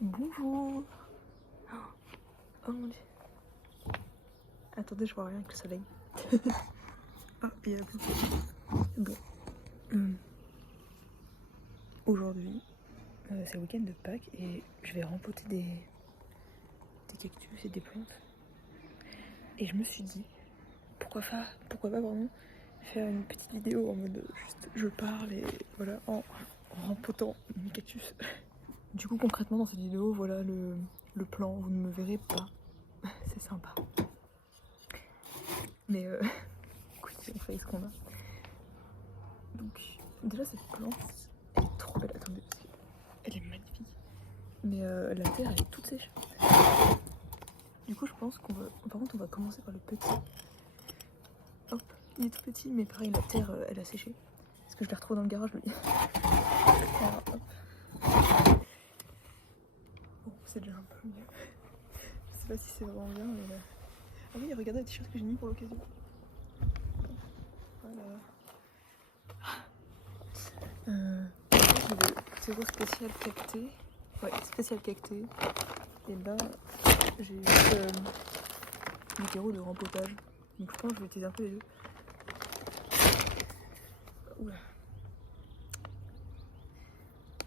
Bonjour. Oh mon dieu. Attendez, je vois rien avec le soleil. Ah, il y a bon. Aujourd'hui, c'est le week-end de Pâques et je vais rempoter des cactus et des plantes. Et je me suis dit, pourquoi pas vraiment faire une petite vidéo en mode juste je parle et voilà, en rempotant mes cactus. Du coup, concrètement, dans cette vidéo, voilà le plan. Vous ne me verrez pas. C'est sympa. Mais écoutez, on fait ce qu'on a. Donc, déjà, cette plante, elle est trop belle. Attendez, parce qu'elle est magnifique. Mais la terre, elle est toute sèche. Du coup, je pense qu'on va. Par contre, on va commencer par le petit. Hop, il est tout petit, mais pareil, la terre, elle a séché. Parce que je l'ai retrouvé dans le garage, lui. Alors, hop. Bon, c'est déjà un peu mieux. Je sais pas si c'est vraiment bien, mais. Ah oui, regardez le t-shirt que j'ai mis pour l'occasion. Voilà. J'ai le zéro spécial cacté. Ouais, spécial cacté. Et là, j'ai juste du terreau de rempotage. Donc je pense que je vais utiliser un peu les deux. Oula.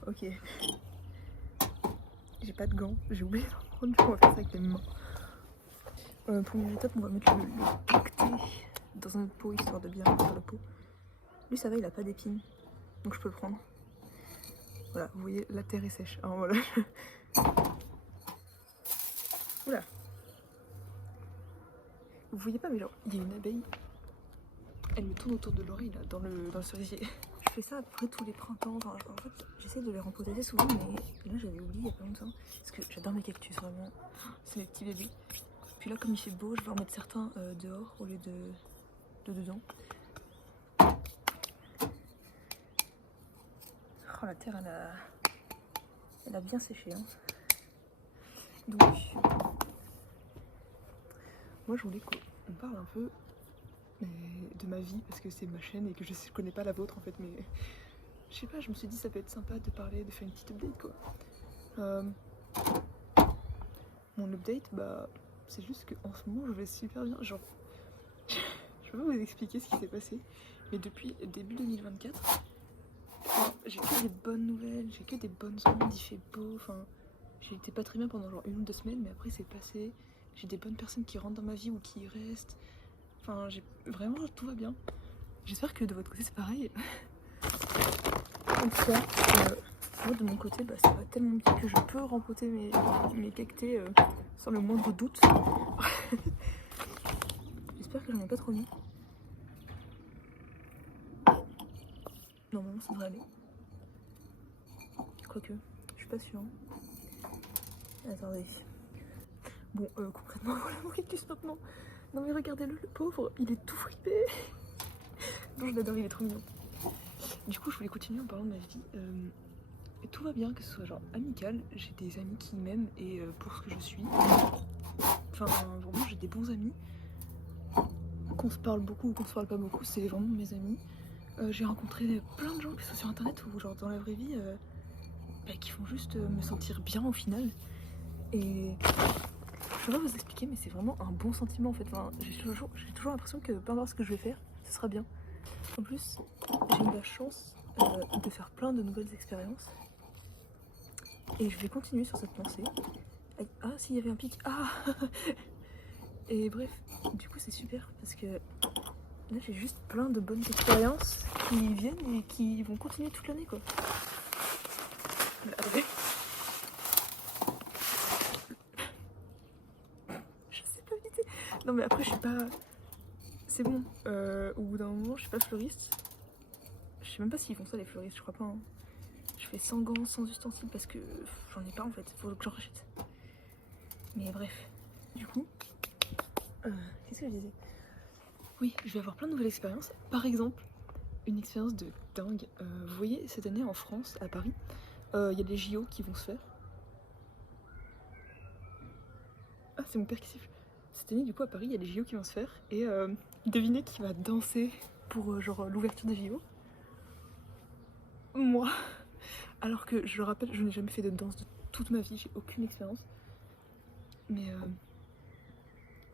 Ok. J'ai pas de gants, j'ai oublié d'en prendre, du coup on va faire ça avec les mains. Première étape, on va mettre le cacté dans un autre pot histoire de bien faire le pot. Lui ça va, il a pas d'épines, donc je peux le prendre. Voilà, vous voyez, la terre est sèche. Alors voilà. Oula. Vous voyez pas, mais genre, il y a une abeille. Elle me tourne autour de l'oreille là, dans le cerisier. Je fais ça à peu près tous les printemps. Enfin, en fait, j'essaie de les rempoter assez souvent, mais là j'avais oublié il y a pas longtemps. Parce que j'adore mes cactus, vraiment. C'est mes petits bébés. Puis là, comme il fait beau, je vais en mettre certains dehors au lieu de dedans. Oh, la terre, elle a bien séché. Hein. Donc, moi, je voulais qu'on parle un peu de ma vie, parce que c'est ma chaîne et que je connais pas la vôtre, en fait. Mais je sais pas, je me suis dit, ça peut être sympa de parler, de faire une petite update, quoi. Mon update, bah, c'est juste qu'en ce moment, je vais super bien. Genre, je peux pas vous expliquer ce qui s'est passé, mais depuis début 2024, enfin, j'ai que des bonnes nouvelles, j'ai que des bonnes ondes, il fait beau, enfin, j'ai été pas très bien pendant genre 1 ou 2 semaines, mais après c'est passé, j'ai des bonnes personnes qui rentrent dans ma vie ou qui y restent, enfin, vraiment, tout va bien. J'espère que de votre côté c'est pareil. En tout cas, moi de mon côté, bah, ça va tellement bien que je peux rempoter mes cactés sans le moindre doute. J'espère que j'en ai pas trop mis. Normalement ça devrait aller. Quoique, je suis pas sûre. Attendez. Bon, concrètement, voilà mon cactus maintenant. Non mais regardez-le, le pauvre, il est tout fripé. Non, je l'adore, il est trop mignon. Du coup, je voulais continuer en parlant de ma vie. Et tout va bien, que ce soit genre amical. J'ai des amis qui m'aiment et pour ce que je suis. Enfin, vraiment, j'ai des bons amis. Qu'on se parle beaucoup ou qu'on se parle pas beaucoup, c'est vraiment mes amis. J'ai rencontré plein de gens, que ce soit sur internet ou genre dans la vraie vie, qui font juste me sentir bien au final. Et je peux pas vous expliquer, mais c'est vraiment un bon sentiment en fait. Enfin, j'ai toujours l'impression que peu importe ce que je vais faire, ce sera bien. En plus, j'ai eu la chance de faire plein de nouvelles expériences. Et je vais continuer sur cette lancée. Ah, s'il y avait un pic. Ah. Et bref, du coup, c'est super parce que là, j'ai juste plein de bonnes expériences qui viennent et qui vont continuer toute l'année, quoi. Je sais pas éviter. Non, mais après, je suis pas. C'est bon. Au bout d'un moment, je suis pas fleuriste. Je sais même pas s'ils font ça, les fleuristes, je crois pas. Hein. Je fais sans gants, sans ustensiles parce que j'en ai pas en fait. Faut que j'en rachète. Mais bref. Du coup, qu'est-ce que je disais? Oui, je vais avoir plein de nouvelles expériences. Par exemple, une expérience de dingue. Vous voyez, cette année en France, à Paris, il y a des JO qui vont se faire. Ah, c'est mon père qui siffle. Cette année, du coup, à Paris, il y a des JO qui vont se faire. Et devinez qui va danser pour genre l'ouverture des JO? Moi. Alors que, je le rappelle, je n'ai jamais fait de danse de toute ma vie, j'ai aucune expérience. Mais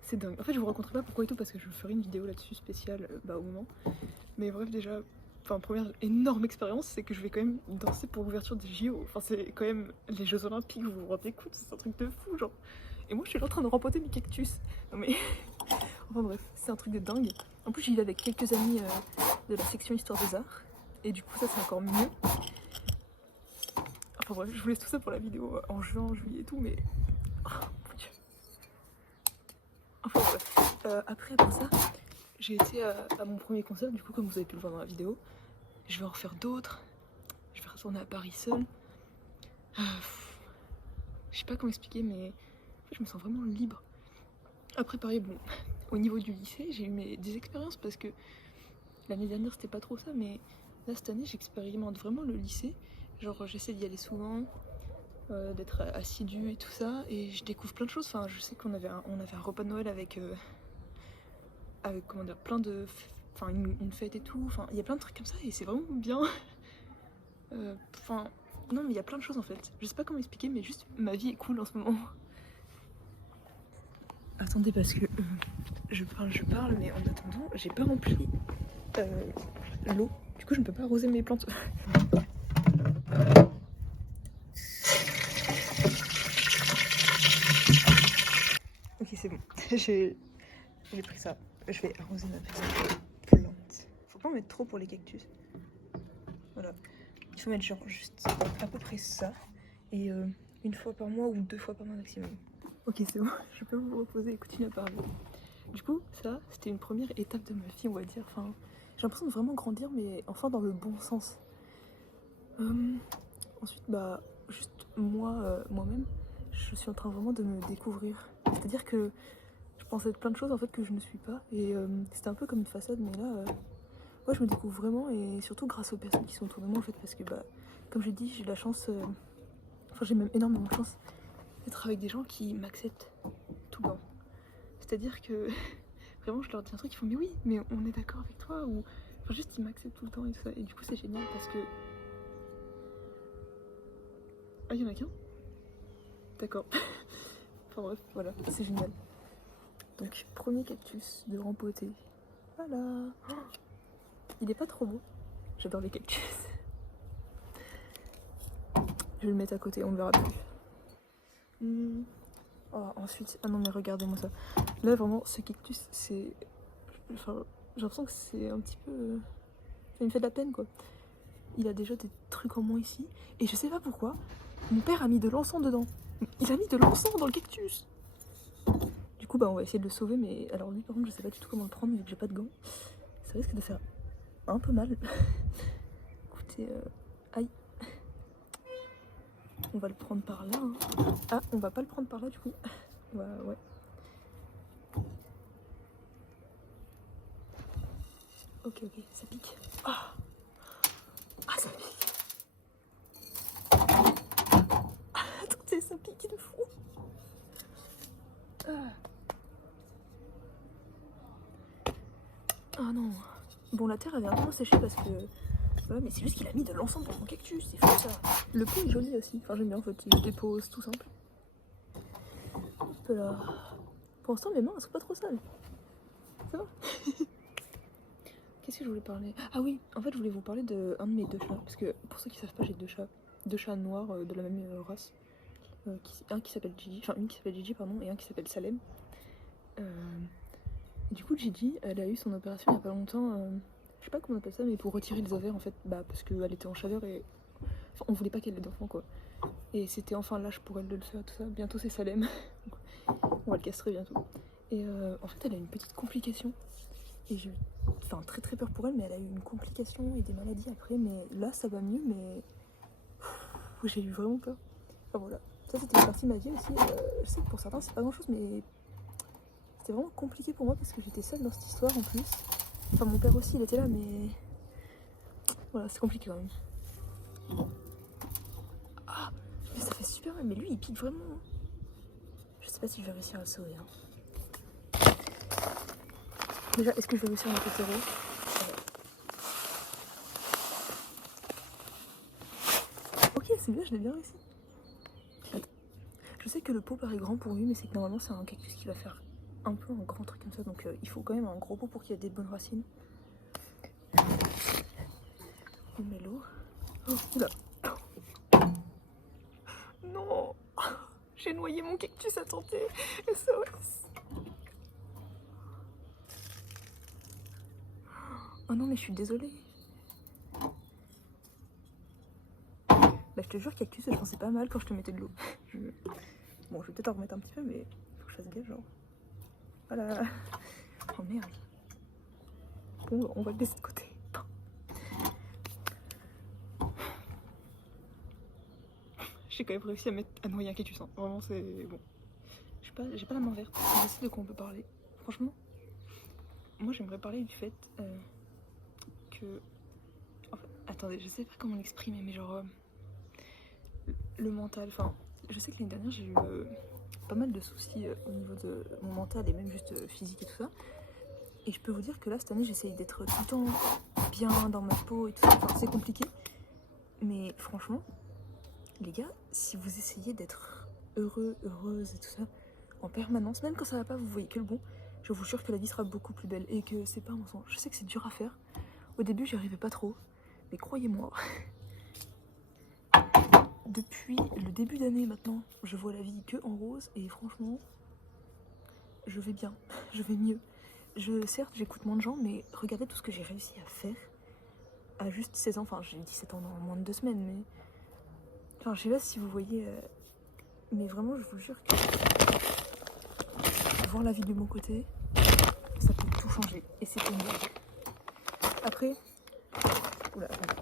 c'est dingue. En fait, je vous raconterai pas pourquoi et tout parce que je ferai une vidéo là-dessus spéciale au moment. Mais bref, déjà, première énorme expérience, c'est que je vais quand même danser pour l'ouverture des JO. Enfin, c'est quand même les Jeux Olympiques, vous vous rendez compte, c'est un truc de fou, genre. Et moi, je suis là en train de remporter mes cactus. Non mais. Enfin bref, c'est un truc de dingue. En plus, j'y vais avec quelques amis de la section Histoire des Arts. Et du coup, ça, c'est encore mieux. Enfin bref, je vous laisse tout ça pour la vidéo en juin, juillet et tout, mais. Oh mon dieu. Enfin bref. Après, pour ça, j'ai été à mon premier concert, du coup, comme vous avez pu le voir dans la vidéo. Je vais en refaire d'autres. Je vais retourner à Paris seule. Je sais pas comment expliquer, mais en fait, je me sens vraiment libre. Après, pareil, bon, au niveau du lycée, j'ai eu des expériences parce que l'année dernière, c'était pas trop ça, mais là, cette année, j'expérimente vraiment le lycée. Genre, j'essaie d'y aller souvent, d'être assidue et tout ça, et je découvre plein de choses. Enfin, je sais qu'on avait un repas de Noël avec comment dire, plein de. Enfin, une fête et tout. Enfin, il y a plein de trucs comme ça, et c'est vraiment bien. Enfin, non, mais il y a plein de choses en fait. Je sais pas comment expliquer, mais juste ma vie est cool en ce moment. Attendez, parce que je parle, mais en attendant, j'ai pas rempli l'eau. Du coup, je ne peux pas arroser mes plantes. Ok, c'est bon. J'ai pris ça. Je vais arroser ma petite plante. Faut pas en mettre trop pour les cactus. Voilà. Il faut mettre genre juste à peu près ça. Et une fois par mois ou 2 fois par mois maximum. Ok, c'est bon. Je peux vous reposer et continuer à parler. Du coup, ça, c'était une première étape de ma vie, on va dire. Enfin, j'ai l'impression de vraiment grandir, mais enfin dans le bon sens. Ensuite, juste moi-même, je suis en train vraiment de me découvrir. C'est-à-dire que je pensais être plein de choses en fait que je ne suis pas. Et c'était un peu comme une façade, mais là, ouais, je me découvre vraiment et surtout grâce aux personnes qui sont autour de moi en fait. Parce que, comme je dis, j'ai la chance, enfin, j'ai même énormément de chance d'être avec des gens qui m'acceptent tout le temps. C'est-à-dire que vraiment, je leur dis un truc, ils font mais oui, mais on est d'accord avec toi, ou enfin, juste ils m'acceptent tout le temps et tout ça. Et du coup, c'est génial parce que. Ah, il y en a qu'un? D'accord. Enfin bref, voilà, c'est génial. Donc, premier cactus de rempoté. Voilà. Oh, il est pas trop beau. J'adore les cactus. Je vais le mettre à côté, on le verra plus. Oh, ensuite, ah non mais regardez-moi ça. Là vraiment, ce cactus, c'est. Enfin, j'ai l'impression que c'est un petit peu. Ça me fait de la peine quoi. Il a déjà des trucs en moins ici. Et je sais pas pourquoi, mon père a mis de l'encens dedans. Il a mis de l'encens dans le cactus. Du coup, on va essayer de le sauver. Mais alors lui, par contre, je sais pas du tout comment le prendre vu que j'ai pas de gants. Ça risque de faire un peu mal. Écoutez, aïe. On va le prendre par là. Hein. Ah, on va pas le prendre par là du coup. Ouais. Ok, ça pique. Ah, ça pique. Attendez, ça pique de fou. Ah non. Bon, la terre avait un peu séché parce que. Voilà, mais c'est juste qu'il a mis de l'encens dans mon cactus, c'est fou ça. Le pot est joli aussi. Enfin, j'aime bien en fait, il dépose tout simple. Hop là. Pour l'instant, mes mains elles sont pas trop sales. Ça va. Qu'est-ce que je voulais parler? Ah oui, en fait, je voulais vous parler d'un de mes 2 chats. Parce que pour ceux qui savent pas, j'ai 2 chats. 2 chats noirs de la même race. Un qui s'appelle Gigi, enfin une qui s'appelle Gigi, pardon, et un qui s'appelle Salem. Du coup, Gigi, elle a eu son opération il y a pas longtemps. Je sais pas comment on appelle ça, mais pour retirer les ovaires en fait, parce qu'elle était en chaleur et. Enfin, on voulait pas qu'elle ait d'enfant quoi. Et c'était enfin l'âge pour elle de le faire, tout ça. Bientôt c'est Salem. On va le castrer bientôt. Et en fait, elle a une petite complication. Et j'ai très très peur pour elle, mais elle a eu une complication et des maladies après. Mais là, ça va mieux, mais j'ai eu vraiment peur. Enfin voilà, ça c'était une partie de ma vie aussi. Je sais que pour certains, c'est pas grand chose, mais c'était vraiment compliqué pour moi parce que j'étais seule dans cette histoire en plus. Enfin, mon père aussi, il était là, mais voilà, c'est compliqué quand même. Ah, mais ça fait super mal, mais lui, il pique vraiment. Je sais pas si je vais réussir à le sauver. Hein. Déjà, est-ce que je vais réussir à mettre le terreau? Ok, c'est bien, je l'ai bien réussi. Attends. Je sais que le pot paraît grand pour lui, mais c'est que normalement c'est un cactus qui va faire un peu un grand truc comme ça, donc il faut quand même un gros pot pour qu'il y ait des bonnes racines. On met l'eau. Oh, oula. Non. J'ai noyé mon cactus, attendez. SOS. Oh non, mais je suis désolée. Bah je te jure, cactus, je pensais pas mal quand je te mettais de l'eau. Bon, je vais peut-être en remettre un petit peu, mais faut que je fasse gaffe, genre. Voilà. Oh merde. Bon, on va le laisser de côté. J'ai quand même réussi à noyer un cactus, hein. Vraiment, c'est bon. J'ai pas la main verte. Je sais de quoi on peut parler. Franchement, moi j'aimerais parler du fait que. Enfin, attendez, je sais pas comment l'exprimer, mais genre. Le mental. Enfin, je sais que l'année dernière j'ai eu pas mal de soucis au niveau de mon mental et même juste physique et tout ça. Et je peux vous dire que là, cette année, j'essaye d'être tout le temps bien dans ma peau et tout ça. Enfin, c'est compliqué. Mais franchement, les gars, si vous essayez d'être heureux, heureuse et tout ça, en permanence, même quand ça va pas, vous voyez que le bon, je vous jure que la vie sera beaucoup plus belle et que c'est pas un mensonge. Je sais que c'est dur à faire. Au début, j'y arrivais pas trop. Mais croyez-moi, depuis le début d'année maintenant, je vois la vie que en rose et franchement, je vais bien, je vais mieux. Certes, j'écoute moins de gens, mais regardez tout ce que j'ai réussi à faire à juste 16 ans. Enfin, j'ai 17 ans dans moins de 2 semaines, mais. Enfin, je sais pas si vous voyez. Mais vraiment, je vous jure que. Voir la vie de mon côté, ça peut tout changer. Et c'est génial. Après. Oula, voilà.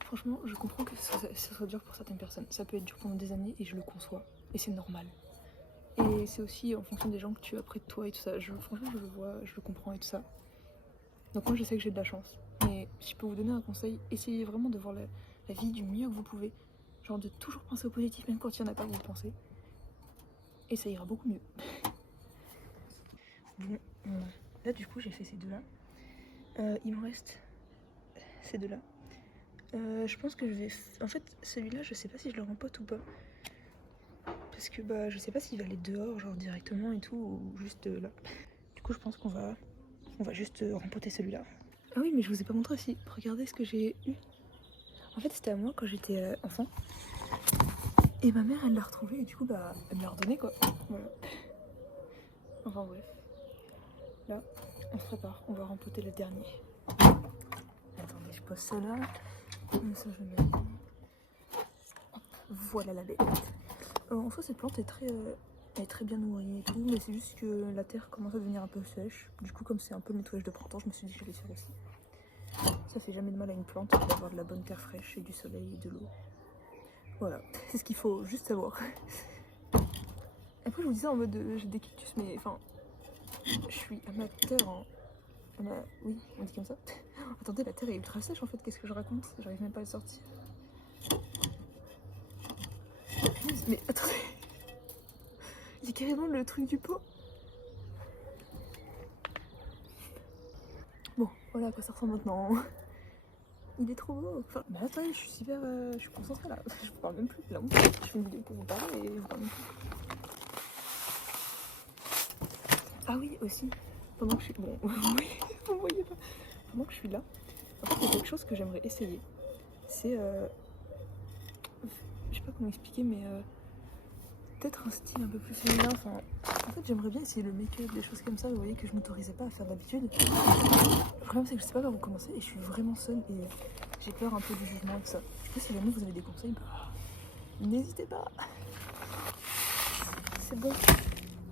Franchement, je comprends que ça soit dur pour certaines personnes. Ça peut être dur pendant des années et je le conçois. Et c'est normal. Et c'est aussi en fonction des gens que tu as près de toi et tout ça. Franchement, je le vois, je le comprends et tout ça. Donc moi, je sais que j'ai de la chance. Mais si je peux vous donner un conseil, essayez vraiment de voir la vie du mieux que vous pouvez. Genre de toujours penser au positif, même quand il n'y en a pas que vous pensez. Et ça ira beaucoup mieux. Bon, là du coup, j'ai fait ces deux-là. Il me reste ces deux-là. Je pense que je vais... En fait, celui-là, je sais pas si je le rempote ou pas. Parce que bah, je sais pas s'il va aller dehors, genre directement et tout, ou juste là. Du coup, je pense qu'on va juste rempoter celui-là. Ah oui, mais je vous ai pas montré aussi. Regardez ce que j'ai eu. En fait, c'était à moi quand j'étais enfant. Et ma mère, elle l'a retrouvé et du coup, bah, elle me l'a redonné quoi. Voilà. Enfin bref. Là, on se prépare. On va rempoter le dernier. Attendez, je pose ça là. Ça, je mets. Voilà la bête. En soi, cette plante est très bien nourrie et tout, mais c'est juste que la terre commence à devenir un peu sèche. Du coup, comme c'est un peu le nettoyage de printemps, je me suis dit que j'allais faire aussi. Ça fait jamais de mal à une plante d'avoir de la bonne terre fraîche et du soleil et de l'eau. Voilà, c'est ce qu'il faut juste savoir. Après, je vous disais en mode j'ai des cactus, mais enfin, je suis amateur en. Oui, on dit comme ça. Attendez, la terre est ultra sèche en fait, qu'est-ce que je raconte? J'arrive même pas à le sortir. Mais attendez, il y a carrément le truc du pot. Bon, voilà à quoi ça ressemble maintenant. Il est trop beau. Enfin, mais attendez, je suis super. Je suis concentrée là. Je vous parle même plus. Là, je fais une vidéo pour vous parler et je vous parle même plus. Ah oui, aussi. Pendant que je suis. Bon, vous voyez pas. Pendant que je suis là, en fait, il y a quelque chose que j'aimerais essayer. C'est. Je sais pas comment expliquer, mais. Peut-être un style un peu plus féminin. Enfin, en fait, j'aimerais bien essayer le make-up, des choses comme ça. Vous voyez que je m'autorisais pas à faire d'habitude. Le problème, c'est que je sais pas par où commencer et je suis vraiment seule et j'ai peur un peu du jugement et tout ça. Du coup, si jamais vous avez des conseils, bah, n'hésitez pas. C'est bon.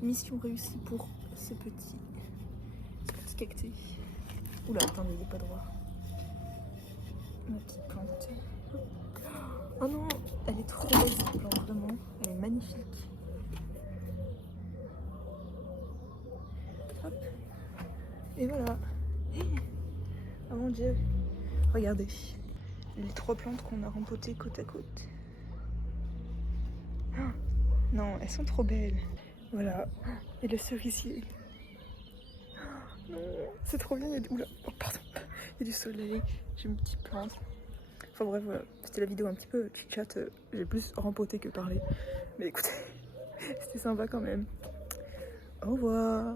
Mission réussie pour ce petit cactus. Oula, attendez, il est pas droit. Ma petite plante. Oh non, elle est trop belle, genre vraiment, elle est magnifique. Hop. Et voilà. Oh mon dieu. Regardez. Les 3 plantes qu'on a rempotées côte à côte. Oh, non, elles sont trop belles. Voilà. Et le cerisier. Non, c'est trop bien. Oula, oh, pardon. Il y a du soleil. J'ai une petite plante. Enfin bref, voilà. C'était la vidéo un petit peu chit-chat. J'ai plus rempoté que parlé. Mais écoutez, c'était sympa quand même. Au revoir.